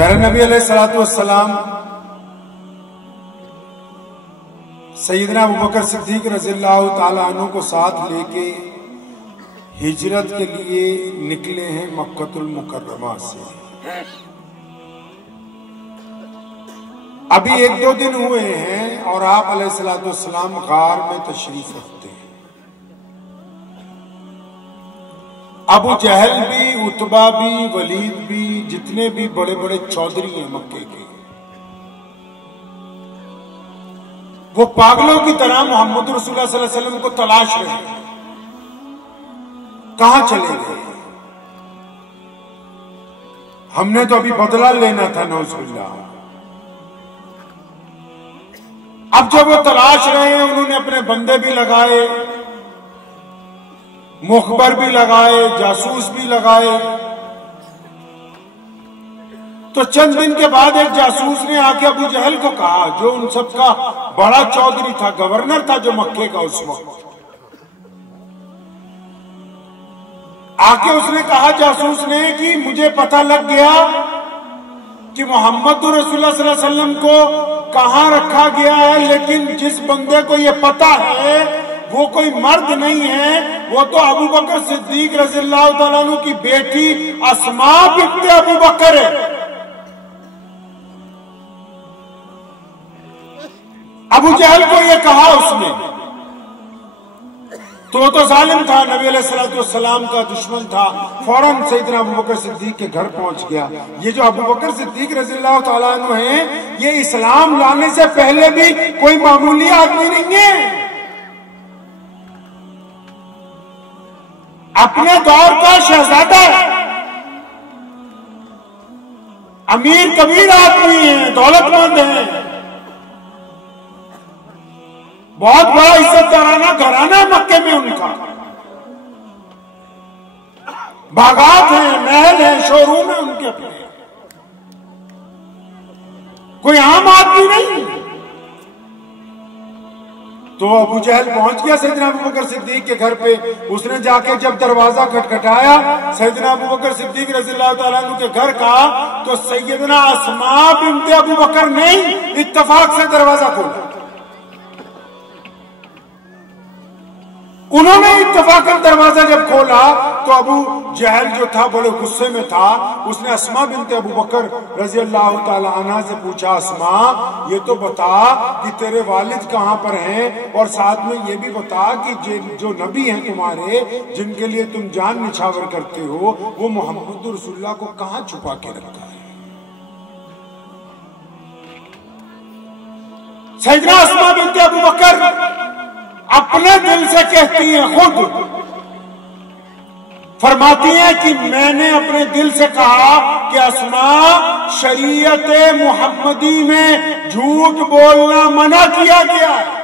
प्यारे नबी अलैहिस्सलाम सैयदना अबू बकर सिद्दीक रज़ियल्लाहु ताला अन्हु को साथ लेके हिजरत के लिए निकले हैं मक्कतुल मुकर्रमा से। अभी 1-2 दिन हुए हैं और आप अलैहिस्सलाम गार में तशरीफ रखते हैं। अबू जहल भी, उतबा भी, वलीद भी, जितने भी बड़े बड़े चौधरी हैं मक्के के, वो पागलों की तरह मोहम्मद रसूलुल्लाह सल्लल्लाहु अलैहि वसल्लम को तलाश रहे हैं। कहां चले गए? हमने तो अभी बदला लेना था नौजुबिल्लाह। अब जब वो तलाश रहे हैं, उन्होंने अपने बंदे भी लगाए, मुखबर भी लगाए, जासूस भी लगाए। तो चंद दिन के बाद एक जासूस ने आके अबू जहल को कहा, जो उन सबका बड़ा चौधरी था, गवर्नर था जो मक्के का उस वक्त, आके उसने कहा जासूस ने कि मुझे पता लग गया कि मोहम्मद रसूलुल्लाह सल्लल्लाहु अलैहि वसल्लम को कहां रखा गया है, लेकिन जिस बंदे को ये पता है वो कोई मर्द नहीं है, वो तो अबू बकर सिद्दीक रज़ियल्लाहु ताला अन्हु की बेटी अस्मा बिन्त अबू बकर है। अबू जहल को ये कहा उसने, तो जालिम था, नबी अलैहिस्सलाम का दुश्मन था। फौरन सैयदना अबू बकर सिद्दीक के घर पहुंच गया। ये जो अबू बकर सिद्दीक रज़ियल्लाहु ताला अन्हु हैं, ये इस्लाम लाने से पहले भी कोई मामूली आदमी नहीं है। अपने दौर का शहजादा है, अमीर कबीर आदमी है, दौलतमंद है, बहुत बड़ा इज्जतदाराना घराना मक्के में उनका, बागात हैं, महल है, शोरूम है उनके अपने, कोई आम आदमी नहीं। तो अबू जहल पहुंच गया सैयदना अबू बकर सिद्दीक के घर पे। उसने जाके जब दरवाजा खटखटाया सैयदना अबू बकर सिद्दीक रज़ियल्लाहु ताला अन्हु के घर का, तो सैयदना अस्मा बिन्त अबू बकर ने इत्तफाक से दरवाजा खोला। उन्होंने इत्तफाकन दरवाजा जब खोला तो अबू जहल जो था बड़े गुस्से में था। उसने अस्मा बिन्त अबू बकर रज़ियल्लाहु ताला अन्हा से पूछा, अस्मा ये तो बता कि तेरे वालिद कहां पर हैं, और साथ में ये भी बता कि जो नबी हैं तुम्हारे, जिनके लिए तुम जान निछावर करते हो, वो मोहम्मद रसूलुल्लाह को कहां छुपा के रखा है। सैयदना अस्मा बिन्त अबू बकर अपने दिल से कहती हैं, खुद फरमाती हैं कि मैंने अपने दिल से कहा कि अस्मा, शरीयत मुहम्मदी में झूठ बोलना मना किया गया है।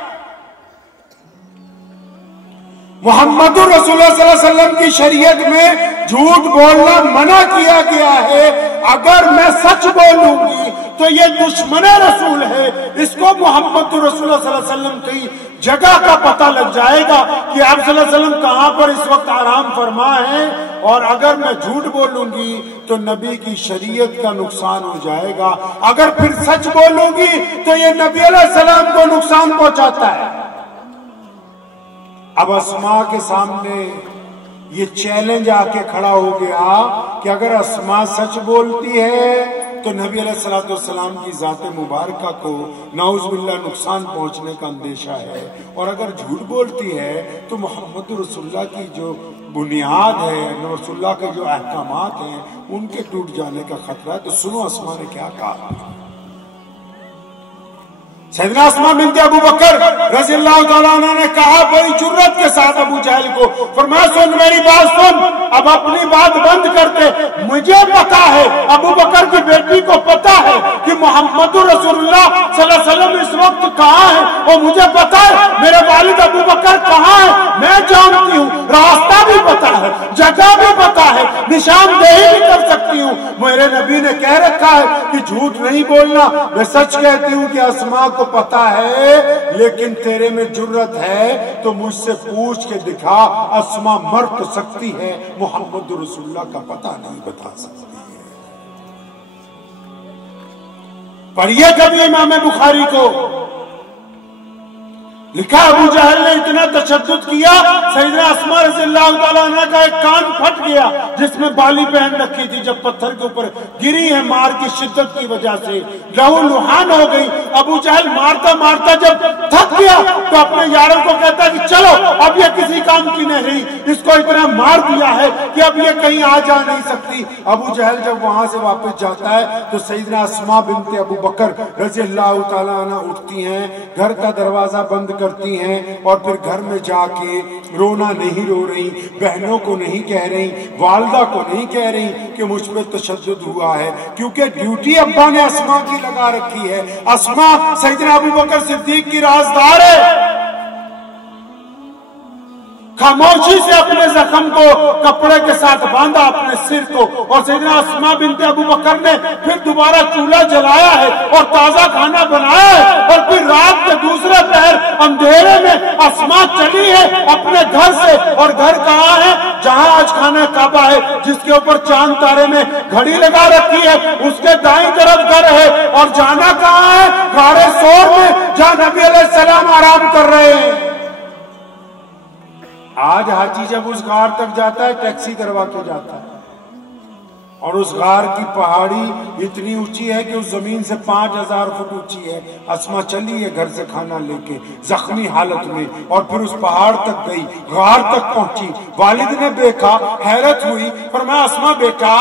मोहम्मद रसूलुल्लाह सल्लल्लाहु अलैहि वसल्लम की शरीयत में झूठ बोलना मना किया गया है। अगर मैं सच बोलूंगी तो ये दुश्मन रसूल है, इसको मोहम्मद रसूलुल्लाह सल्लल्लाहु अलैहि वसल्लम की जगह का पता लग जाएगा कि आप सल्लल्लाहु अलैहि वसल्लम कहां पर इस वक्त आराम फरमा है। और अगर मैं झूठ बोलूंगी तो नबी की शरीयत का नुकसान हो जाएगा, अगर फिर सच बोलूंगी तो ये नबी अलैहिस्सलाम को नुकसान पहुंचाता है। अब अस्मा के सामने ये चैलेंज आके खड़ा हो गया कि अगर अस्मा सच बोलती है तो नबी अलैहिस्सलाम की जाते मुबारका को नाउज़ुबिल्लाह नुकसान पहुंचने का अंदेशा है, और अगर झूठ बोलती है तो मोहम्मद रसूलुल्लाह की जो बुनियाद है, रसूलुल्लाह के जो अहकामात हैं, उनके टूट जाने का खतरा है। तो सुनो अस्मा ने क्या कहा। सैयदना अस्मा बिन्त अबू बकर रज़ियल्लाहु ताला अन्हा ने कहा बड़ी जुर्रत के साथ अबू जहल को, फरमाया सुन मेरी बात सुन, अब अपनी बात बंद कर दे। मुझे पता है, अबू बकर की बेटी को पता है कि मोहम्मद रसूलुल्लाह सल्लल्लाहु अलैहि वसल्लम इस वक्त कहाँ है, और मुझे पता है मेरे वालिद अबू बकर कहाँ है। मैं जानती हूँ, रास्ता भी पता है, जगह भी पता है, निशानदेही भी कर सकती हूँ। मेरे नबी ने कह रखा है कि झूठ नहीं बोलना। मैं सच कहती हूँ कि अस्मा को पता है, लेकिन तेरे में जुर्रत है तो मुझसे पूछ के दिखा। अस्मा मर तो सकती है, मोहम्मद रसूलुल्लाह का पता नहीं बता सकती है। पढ़िए कभी इमाम बुखारी को। लिखा अबू जहल ने इतना तशद्दुद किया, सैयदा अस्मा रज़ियल्लाहु ताला अन्हा का एक कान फट गया जिसमें बाली पहन रखी थी, जब पत्थर के ऊपर गिरी है मार की शिद्दत की वजह से लहू लुहान हो गई। अबू जहल मारता मारता जब थक गया तो अपने यारों को कहता कि चलो अब ये किसी काम की नहीं रही, इसको इतना मार दिया है कि अब ये कहीं आ जा नहीं सकती। अबू जहल जब वहां से वापस जाता है तो सैयदा अस्मा बिन्ते अबू बकर रज़ियल्लाहु ताला अन्हा उठती हैं, घर का दरवाजा बंद करती हैं और फिर घर में जाके रोना नहीं रो रही, बहनों को नहीं कह रही, वालदा को नहीं कह रही कि मुझ पर तशद्दुद हुआ है, क्योंकि ड्यूटी अब्बा ने अस्मा की लगा रखी है। अस्मा सैयदना अबू बकर सिद्दीक की राजदार है। खामोशी से अपने जख्म को कपड़े के साथ बांधा अपने सिर को, और सैयदना अस्मा बिन्ते अबू बकर ने फिर दोबारा चूल्हा जलाया है और ताजा खाना बनाया है, और फिर रात के दूसरे पहर अंधेरे में अस्मा चली है अपने घर से। और घर कहाँ है? जहाँ आज खाना काबा है, जिसके ऊपर चांद तारे में घड़ी लगा रखी है, उसके दाईं तरफ घर है। और जाना कहाँ है? गारे सोर में, जहाँ नबी अलैहिस्सलाम आराम कर रहे हैं। आज हाजी जब उस गार तक जाता है टैक्सी करवा के जाता है, और उस गार की पहाड़ी इतनी ऊंची है कि उस जमीन से 5000 फुट ऊंची है। अस्मा चली है घर से खाना लेके जख्मी हालत में, और फिर उस पहाड़ तक गई, गार तक पहुंची। वालिद ने देखा, हैरत हुई, फरमाया अस्मा बेटा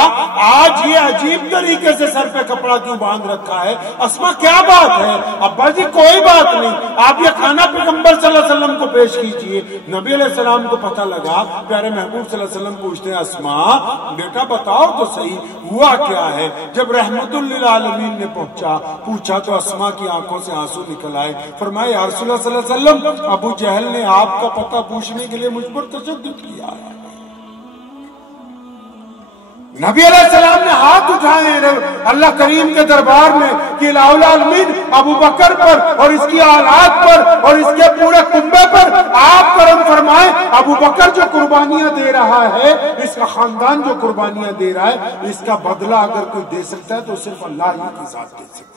आज ये अजीब तरीके से सर पे कपड़ा क्यों बांध रखा है? अस्मा क्या बात है? अब्बा जी कोई बात नहीं, आप ये खाना पैगंबर सल्लल्लाहु अलैहि वसल्लम को पेश कीजिए। नबी अलैहि सलाम को पता लगा, प्यारे महबूब सल्लल्लाहु अलैहि वसल्लम पूछते हैं अस्मा बेटा बताओ तो सही हुआ क्या है? जब रहमतुल लिल आलमीन ने पूछा तो अस्मा की आंखों से आंसू निकल आए। फरमाया या रसूलल्लाह सल्लल्लाहु अलैहि वसल्लम अबू जहल ने आपका पता पूछने के लिए मुझ पर तशद्दुद किया है। नबी अलैहिस्सलाम ने हाथ उठाए अल्लाह करीम के दरबार में कि इलाहुल आलमीन अबू बकर पर और इसकी औलाद पर और इसके पूरे कुंबे पर आप करम फरमाए। अबू बकर जो कुर्बानियां दे रहा है, इसका खानदान जो कुर्बानियां दे रहा है, इसका बदला अगर कोई दे सकता है तो सिर्फ अल्लाह ही के साथ दे सकता है।